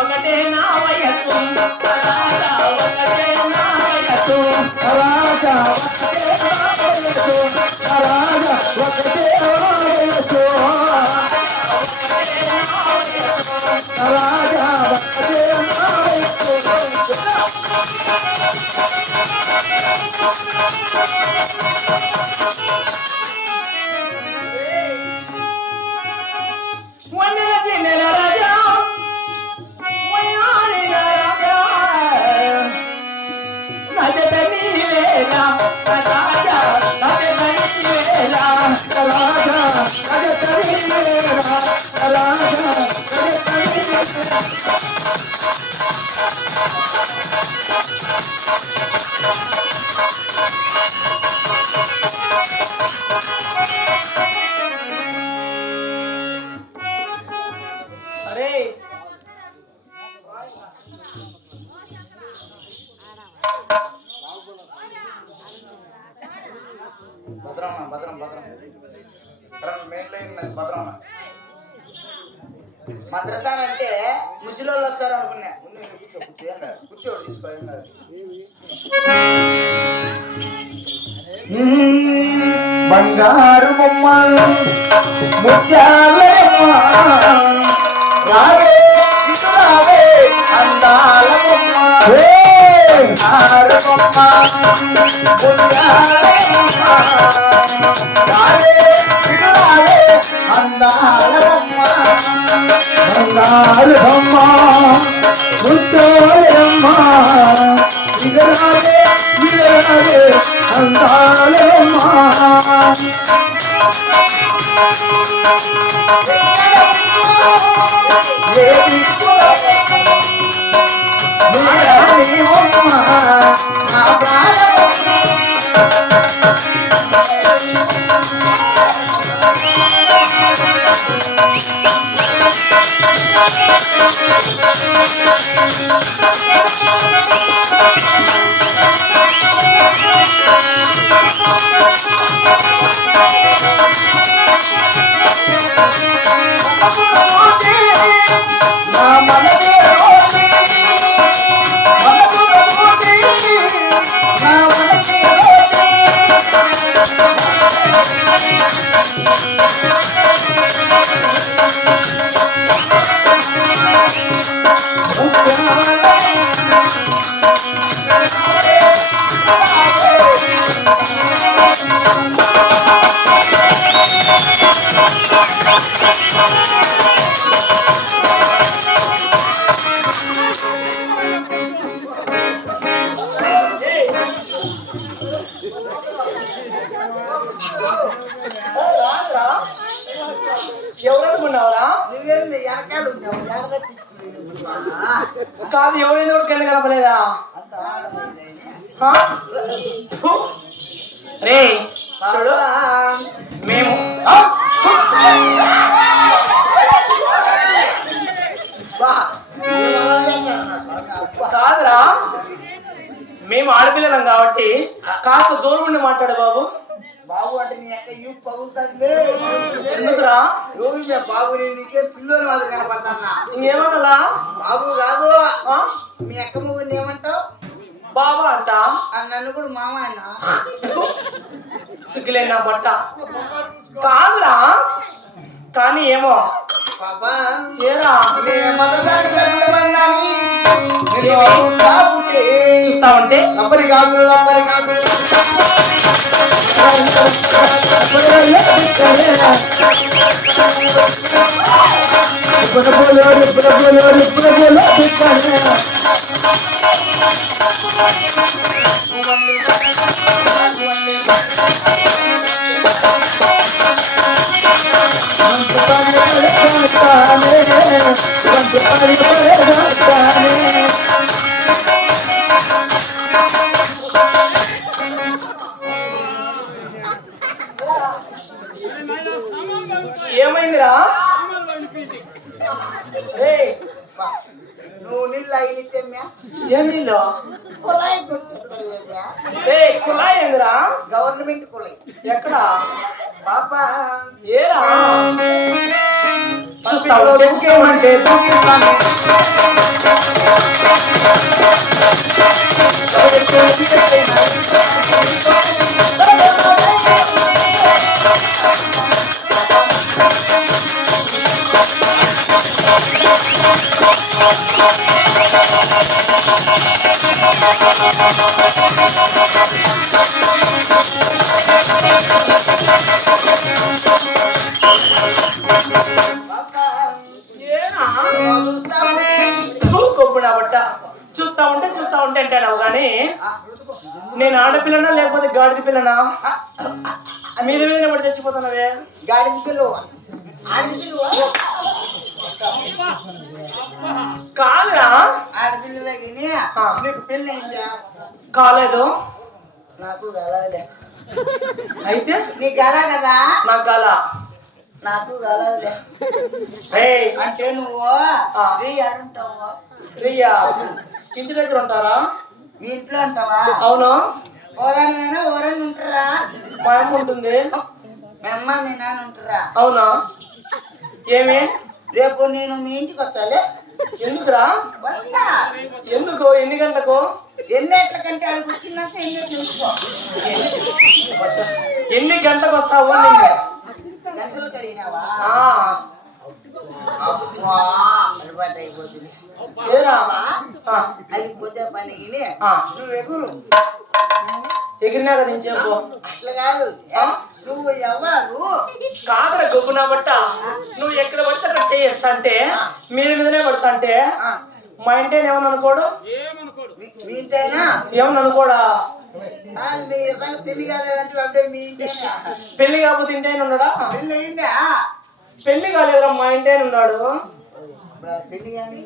ఒకటే నా వయసు రాజా, ఒకటే నా వయసు రాజా, ఒకటే నా వయసు రాజా, ఒకటే నా వయసు రాజా, ఒకటే నా వయసు. వందన చిన్న రాజా, అరే భద్రమ్మ భద్రం భద్రం మెయిన్ లైన్ భద్రమ్మ మద్రసాన్ అంటే ముసలోళ్ళు వచ్చారు అనుకున్నా. కూర్చోడు తీసుకోండి. బంగారు బొమ్మ ముత్యాలమ్మ రావే రావే అందాల బొమ్మ బంగారు బొమ్మ ముత్యాలమ్మ రావే రావే అందాల బొమ్మ బంగారు బొమ్మ ముత్యాలమ్మ ఇగరాలే ఇగరాలే అందాల బొమ్మ ఎవరనుకున్నావరా? కాదు, ఎవరైనా కెళ్ళి కనపలేదా? రే చూడు, మేము కాదురా, మేము ఆడపిల్లలం కాబట్టి కాస్త దూరం ఉండి మాట్లాడు బాబు. బాబు అంటే నీ అక్క యూ పగులుతుంది. ఎందుకురా? రోజు బాబు నీకే పిల్లలు వాళ్ళు కనపడతా. ఇంకేమన్నా బాబు కాదు, మీ అక్క ముగ్గురిని ఏమంటావు? బాబా అంట. నన్ను కూడా మామ అన్న. సిగ్గులేనా బట్ట. కాదురా, కానీ ఏమో పాపా ఏరా చూస్తా ఉంటే అప్పటి కాదు అప్పటి కాదు బిల్లు కుళాయి గుర్తుకోలేదా? ఏ కుళాయి ఏందిరా గవర్నమెంట్ కుళాయి. ఎక్కడ పాపా ఏరా చూస్తావు దూకేమంటే దూకేస్తాను. ఏరా కొబ్బునా బట్ట చూస్తా ఉంటే అంటావు కానీ నేను ఆడపిల్లనా లేకపోతే గాడిద పిల్లనా మీద మీద పడి చచ్చిపోతున్నావే గాడి పిలువ ఆడి పిలువ కాదురా ఆడపిల్లలే కానీ నీకు పెళ్ళి అయిందా? కాలేదు నాకు గలలే. అయితే నీకు గల కదా, నాకు కాల నాకు గలలే. ఏయ్ అంటే నువ్వు ఉంటావు, రియా ఇంటి దగ్గర ఉంటారా? మీ ఇంట్లో ఉంటావా? అవును ఓరమైనా ఓరని ఉంటారా? మా అమ్మ ఉంటుంది. మీ అమ్మ మీ నాన్న ఉంటారా? అవునా ఏమి రేపు నేను మీ ఇంటికి వచ్చాలి. ఎందుకురా? వస్తా. ఎందుకు? ఎన్ని గంటలకు? ఎన్నేట్ల కంటే అడుగు వచ్చినాక ఎన్నో తెలుసుకో. ఎన్ని గంటలకు వస్తావు? గంటలు కడిగినావా? అలవాటు అయిపోతుంది. ఏరా అది పోతే పని నువ్వు ఎగురు. ఎగిరినాక దించేపు అట్లా కాదు, నువ్వు ఎవరు కాదరా గొప్పనా బట్ట నువ్వు ఎక్కడ పడితే అక్కడ చేయిస్తా అంటే మీద మీదనే పడతా అంటే మా ఇంటేనే ఏమన్నా అనుకోడు? మీ ఇంటైనా ఏమన్నా అనుకోడా? మీ పెళ్లి కాలేదంటే అంటే మీ ఇంటైనా. పెళ్లి కాకపోతే ఇంటైనా ఉన్నాడా? పెళ్లి అయిందా? పెళ్లి కాలేదురా, మా ఇంటైనా ఉన్నాడు. పెళ్లి కానీ